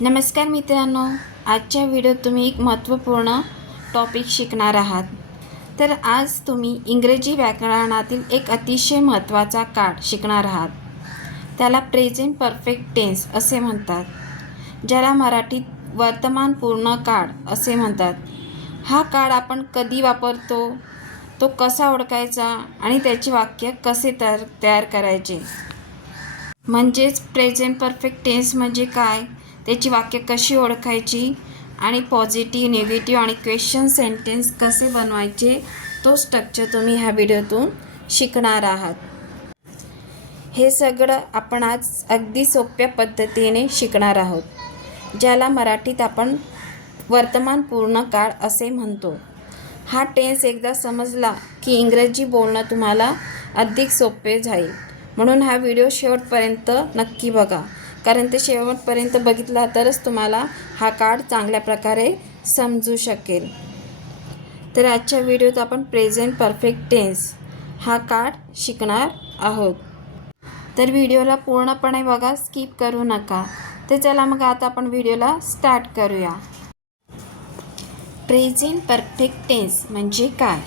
नमस्कार मित्रांनो, आजच्या व्हिडिओत तुम्ही एक महत्त्वपूर्ण टॉपिक शिकणार आहात। तर आज तुम्ही इंग्रजी व्याकरणातील एक अतिशय महत्त्वाचा काळ शिकणार आहात। त्याला प्रेझेंट परफेक्ट टेन्स असे म्हणतात, ज्याला मराठीत वर्तमान पूर्ण काळ असे म्हणतात। हा काळ आपण कधी वापरतो, तो कसा ओळखायचा आणि त्याचे वाक्य कसे तयार करायचे, म्हणजेच प्रेझेंट परफेक्ट टेन्स म्हणजे काय, त्याची वाक्य कशी ओळखायची आणि पॉझिटिव्ह, निगेटिव्ह आणि क्वेश्चन सेंटेन्स कसे बनवायचे, तो स्ट्रक्चर तुम्ही ह्या व्हिडिओतून शिकणार आहात। हे सगळं आपण आज अगदी सोप्या पद्धतीने शिकणार आहोत, ज्याला मराठीत आपण वर्तमान पूर्ण काळ असे म्हणतो। हा टेन्स एकदा समजला की इंग्रजी बोलणं तुम्हाला अधिक सोपे जाईल, म्हणून हा व्हिडिओ शेवटपर्यंत नक्की बघा, कारण ते शेवटपर्यंत बघितला तरच तुम्हाला हा काळ चांगल्या प्रकारे समजू शकेल। तर आजच्या व्हिडिओत आपण प्रेझेंट परफेक्ट टेन्स हा काळ शिकणार आहोत। तर व्हिडिओला पूर्णपणे बघा, स्किप करू नका। तर चला मग आता आपण व्हिडिओला स्टार्ट करूया। प्रेझेंट परफेक्ट टेन्स म्हणजे काय?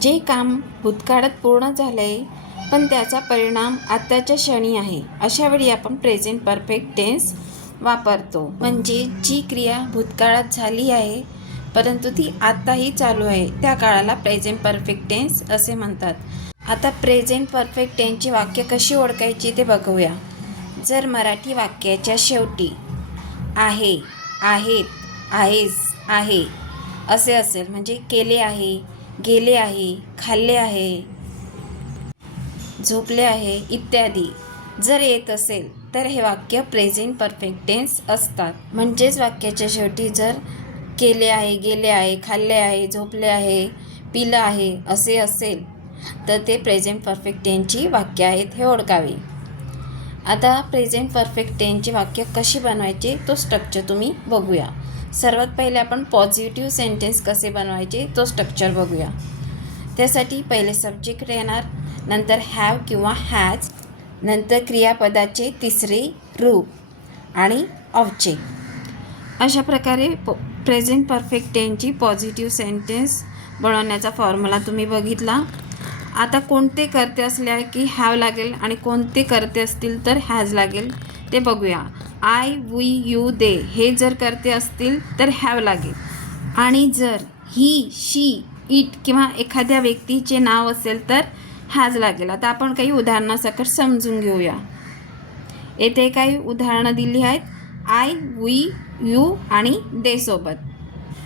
जे काम भूतकाळात पूर्ण झाले पण त्याचा परिणाम आताच्या क्षणी आहे, अशा वेळी आपण प्रेझेंट परफेक्ट टेन्स वापरतो। म्हणजे जी क्रिया भूतकाळात झाली आहे परंतु ती आताही चालू आहे, त्या काळाला प्रेझेंट परफेक्ट टेन्स असे म्हणतात। आता प्रेझेंट परफेक्ट टेन्सची वाक्य कशी ओळखायची ते बघूया। जर मराठी वाक्याच्या शेवटी आहे, आहेत, आहेस, आहे असे असेल, म्हणजे केले आहे, गेले आहे, खाल्ले आहे, झोपले आहे इत्यादी जर येत असेल तर हे वाक्य प्रेझेंट परफेक्ट टेन्स असतात। म्हणजेच वाक्याच्या शेवटी जर केले आहे, गेले आहे, खाल्ले आहे, झोपले आहे, पिलं आहे असे असेल तर ते प्रेझेंट परफेक्ट टेन्सची वाक्य आहेत, हे ओळखावे। आता प्रेझेंट परफेक्ट टेन्सची वाक्य कशी बनवायची तो स्ट्रक्चर तुम्ही बघूया। सर्वात पहिले आपण पॉझिटिव्ह सेंटेन्स कसे बनवायचे तो स्ट्रक्चर बघूया। त्यासाठी पहिले सब्जेक्ट येणार, नंतर हॅव किंवा हॅज, नंतर क्रियापदाचे तिसरे रूप आणि ऑब्जेक्ट। अशा प्रकारे प्रेझेंट परफेक्ट टेन्सची पॉझिटिव्ह सेंटेन्स बनवण्याचा फॉर्म्युला तुम्ही बघितला। आता कोणते कर्ते असले की हॅव लागेल आणि कोणते कर्ते असतील तर हॅज लागेल ते बघूया। आय, वी, यू, दे हे जर कर्ते असतील तर हॅव लागेल, आणि जर ही, शी, इट किंवा एखाद्या व्यक्तीचे नाव असेल तर हॅज लागेल। आता आपण काही उदाहरणासकट समजून घेऊया। येथे काही उदाहरणं दिली आहेत, आय, वी, यू आणि दे सोबत।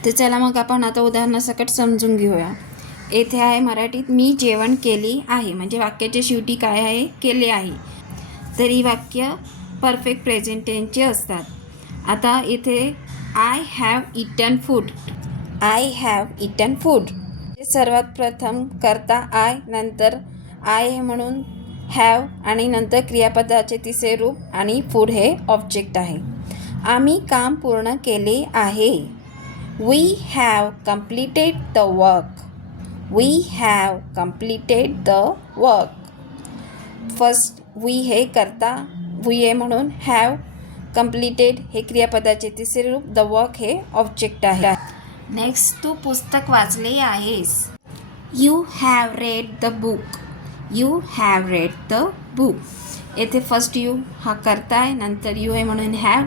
तर चला मग आपण आता उदाहरणासकट समजून घेऊया। येथे आहे मराठीत, मी जेवण केले आहे, म्हणजे वाक्याच्या शेवटी काय आहे, केले आहे, तर ही वाक्य परफेक्ट प्रेझेंट टेन्सचे असतात। आता इथे I have eaten food, I have eaten food, सर्वात प्रथम करता आय, नंतर आय म्हणून हॅव आणि नंतर क्रियापदाचे तिसरे रूप आणि फूड हे ऑब्जेक्ट आहे। आम्ही काम पूर्ण केले आहे, we have completed the work, we have completed the work. First we हे करता, वी आहे म्हणून हॅव, कम्प्लीटेड हे क्रियापदाचे तिसरे रूप, द वर्क हे ऑब्जेक्ट आहे। नेक्स्ट, तू पुस्तक वाचले आहेस, you have read the book, you have read the book. येथे फर्स्ट यू हा करता आहे, नंतर यू आहे म्हणून हॅव,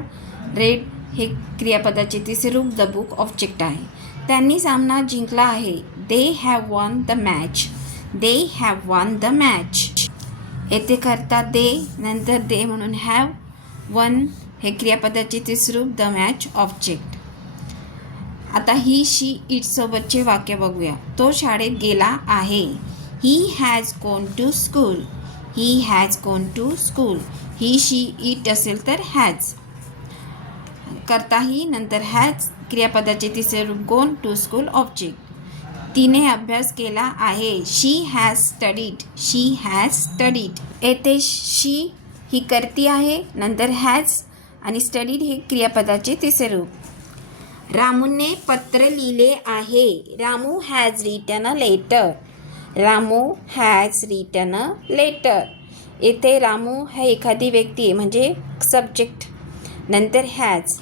रेड हे क्रियापदाचे तिसरे रूप, द बुक ऑब्जेक्ट आहे। त्यांनी सामना जिंकला आहे, they have won the match, they have won the match. येथे करता दे, नंतर दे म्हणून हॅव, वन हे क्रियापदाचे तिसरे रूप, द मॅच ऑब्जेक्ट। आता ही, शी, इट सोबतचे वाक्य बघूया। तो शाळेत गेला आहे, he has gone to school, he has gone to school. He, she, it असेल तर हॅज, करता ही, नंतर हॅज, क्रियापदाचे तिसरे रूप गॉन टू स्कूल ऑब्जेक्ट। तिने अभ्यास केला आहे, she has studied, she has studied. येथे शी ही करती आहे, नंतर हॅज आणि स्टडीड हे क्रियापदाचे तिसरे रूप। रामूने पत्र लिहिले आहे, Ramu has written a letter, Ramu has written a letter. येथे रामू हा एखादी व्यक्ती आहे म्हणजे सब्जेक्ट. नंतर हॅज.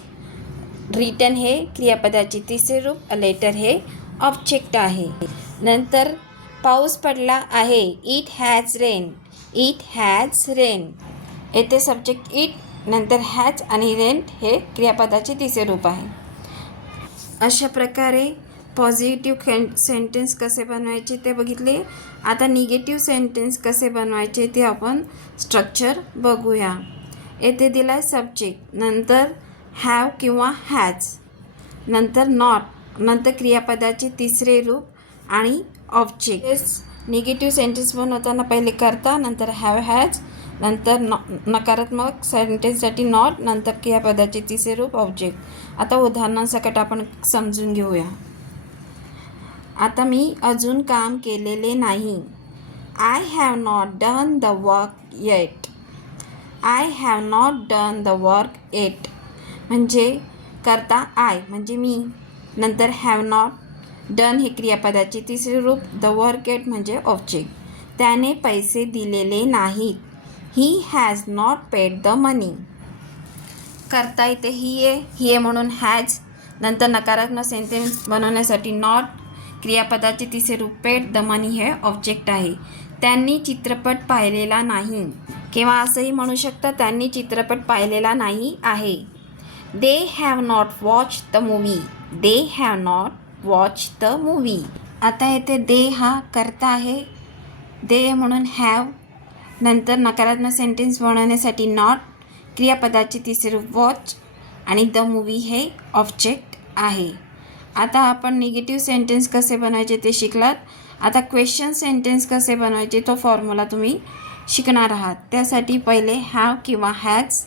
रिटन हे क्रियापदाचे तिसरे रूप. अ लेटर हे ऑब्जेक्ट आहे. नंतर पाऊस पडला आहे. It has rain. It has rain. येथे सब्जेक्ट इट, नंतर हॅज आणि रेन हे क्रियापदाचे तिसरे रूप आहे. अशा प्रकारे पॉझिटिव्ह सेंटेन्स कसे बनवायचे ते बघितले. आता निगेटिव्ह सेंटेन्स कसे बनवायचे ते आपण स्ट्रक्चर बघूया. येथे दिला आहे सब्जेक्ट, नंतर हॅव किंवा हॅज, नंतर नॉट, नंतर क्रियापदाचे तिसरे रूप आणि ऑब्जेक्ट. निगेटिव्ह सेंटेन्स बनवताना पहिले करता, नंतर हॅव हॅज, नंतर नकारात्मक सेंटेन्ससाठी नॉट, नंतर क्रियापदाचे तिसरे रूप ऑब्जेक्ट. आता उदाहरणांसकट आपण समजून घेऊया. आता मी अजून काम केलेले नाही. I have not done the work eight. I have not done the work yet म्हणजे करता आय म्हणजे मी, नंतर हॅव नॉट, डन हे क्रियापदाचे तिसरे रूप, द वर्क येट म्हणजे ऑब्जेक्ट. त्याने पैसे दिलेले नाहीत. He has not paid the money. करता इथे ही आहे म्हणून हॅज, नंतर नकारात्मक सेंटेन्स बनवण्यासाठी नॉट, क्रियापदाचे तिसरे रूप पेड, द मनी हे ऑब्जेक्ट आहे. त्यांनी चित्रपट पाहिलेला नाही किंवा असंही म्हणू शकता त्यांनी चित्रपट पाहिलेला नाही आहे. They have not watch the movie. They have not watch the movie. आता येथे दे हा करता आहे, दे म्हणून हॅव, नंतर नकारात्मक सेंटेन्स बनवण्यासाठी नॉट, क्रियापदाचे तिसरे रूप वॉच आणि द मूवी हे ऑब्जेक्ट आहे. आता आपण निगेटिव्ह सेंटेन्स कसे बनवायचे ते शिकलात. आता क्वेश्चन सेंटेन्स कसे बनवायचे तो फॉर्म्युला तुम्ही शिकणार आहात. त्यासाठी पहिले हॅव किंवा हॅज,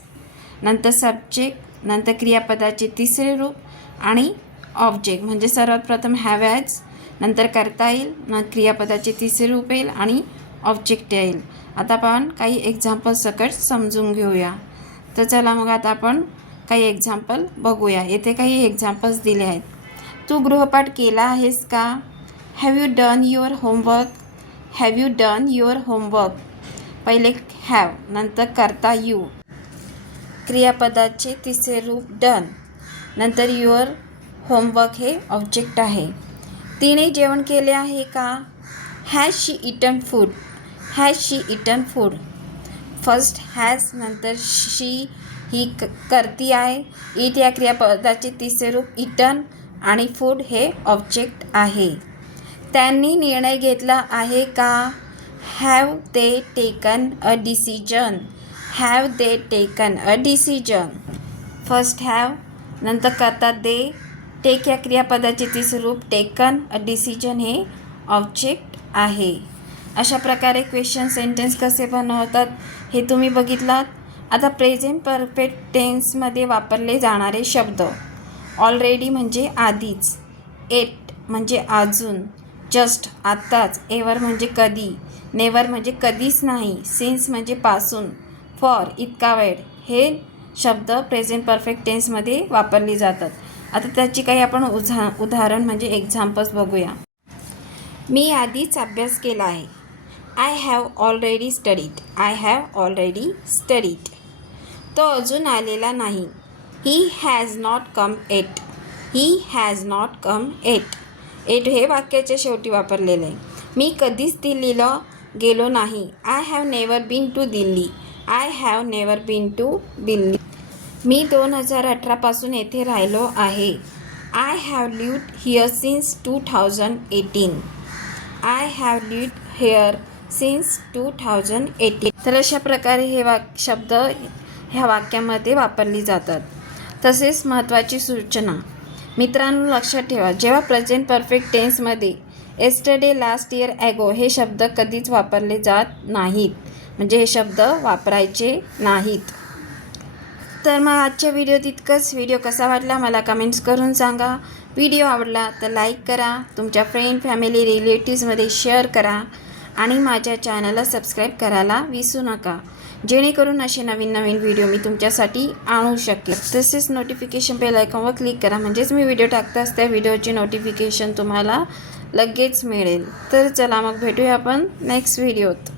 नंतर सब्जेक्ट, नंतर क्रियापदाचे तिसरे रूप आणि ऑब्जेक्ट. म्हणजे सर्वात प्रथम हॅव हॅज, नंतर करता येईल, नंतर क्रियापदाचे तिसरे रूप येईल आणि ऑब्जेक्ट येईल. आता आपण काही एक्झाम्पल सकट समजून घेऊया. तर चला मग आता आपण काही एक्झाम्पल बघूया. येथे काही एक्झाम्पल्स दिले आहेत. तू गृहपाठ केला आहेस का? Have you done your homework? Have you done your homework. पहिले हॅव, नंतर करता यू, क्रियापदाचे तिसरे रूप डन, नंतर युअर होमवर्क हे ऑब्जेक्ट आहे. तिने जेवण केले आहे का? Has she eaten food? Has she eaten food. First has, नंतर शी ही करती आहे. इट या क्रियापदाचे तिसरे रूप इटन आणि फूड हे ऑब्जेक्ट आहे. त्यांनी निर्णय घेतला आहे का? Have they taken a decision? Have they taken a decision. First have, नंतर करता दे, टेक या क्रियापदाचे तिसरे रूप टेकन, अ डिसिजन हे ऑब्जेक्ट आहे. अशा प्रकारे क्वेश्चन सेंटेन्स कसे बनवतात हे तुम्ही बघितलात. आता प्रेझेंट परफेक्ट टेन्समध्ये वापरले जाणारे शब्द. ऑलरेडी म्हणजे आधीच, एट म्हणजे अजून, जस्ट आत्ताच, एव्हर म्हणजे कधी, नेवर म्हणजे कधीच नाही, सिन्स म्हणजे पासून, फॉर इतका वेळ हे शब्द प्रेझेंट परफेक्ट टेन्समध्ये वापरले जातात. आता त्याची काही आपण उदाहरण म्हणजे एक्झाम्पल्स बघूया. मी आधीच अभ्यास केला आहे. I have already studied. I have already studied. तो अजून आलेला नाही. He has not come yet. He has not come yet. Yet हे वाक्याच्या शेवटी वापरलेलं आहे. मी कधीच दिल्लीला गेलो नाही. I have never been to Delhi. I have never been to Delhi. मी 2018 येथे राहिलो आहे. I have lived here since 2018. I have lived here since 2018. तर अशा प्रकारे हे शब्द ह्या वाक्यामध्ये वापरली जातात. तसेच महत्त्वाची सूचना. मित्रांनो लक्षात ठेवा, जेव्हा प्रेझेंट परफेक्ट टेन्समध्ये एस्टरडे, लास्ट इयर, ॲगो हे शब्द कधीच वापरले जात नाहीत. म्हणजे हे शब्द वापरायचे नाहीत. तर मग आजच्या व्हिडिओत इतकंच. व्हिडिओ कसा वाटला मला कमेंट्स करून सांगा. व्हिडिओ आवडला तर लाईक करा, तुमच्या फ्रेंड, फॅमिली, रिलेटिव्समध्ये शेअर करा आणि माझ्या चॅनलला सबस्क्राईब करायला विसरू नका, जेणेकरून असे नवीन नवीन व्हिडिओ मी तुमच्यासाठी आणू शकेल. तसेच नोटिफिकेशन बेल आयकॉनवर क्लिक करा, म्हणजेच मी व्हिडिओ टाकताच त्या व्हिडिओची नोटिफिकेशन तुम्हाला लगेच मिळेल. तर चला मग भेटूया आपण नेक्स्ट व्हिडिओत.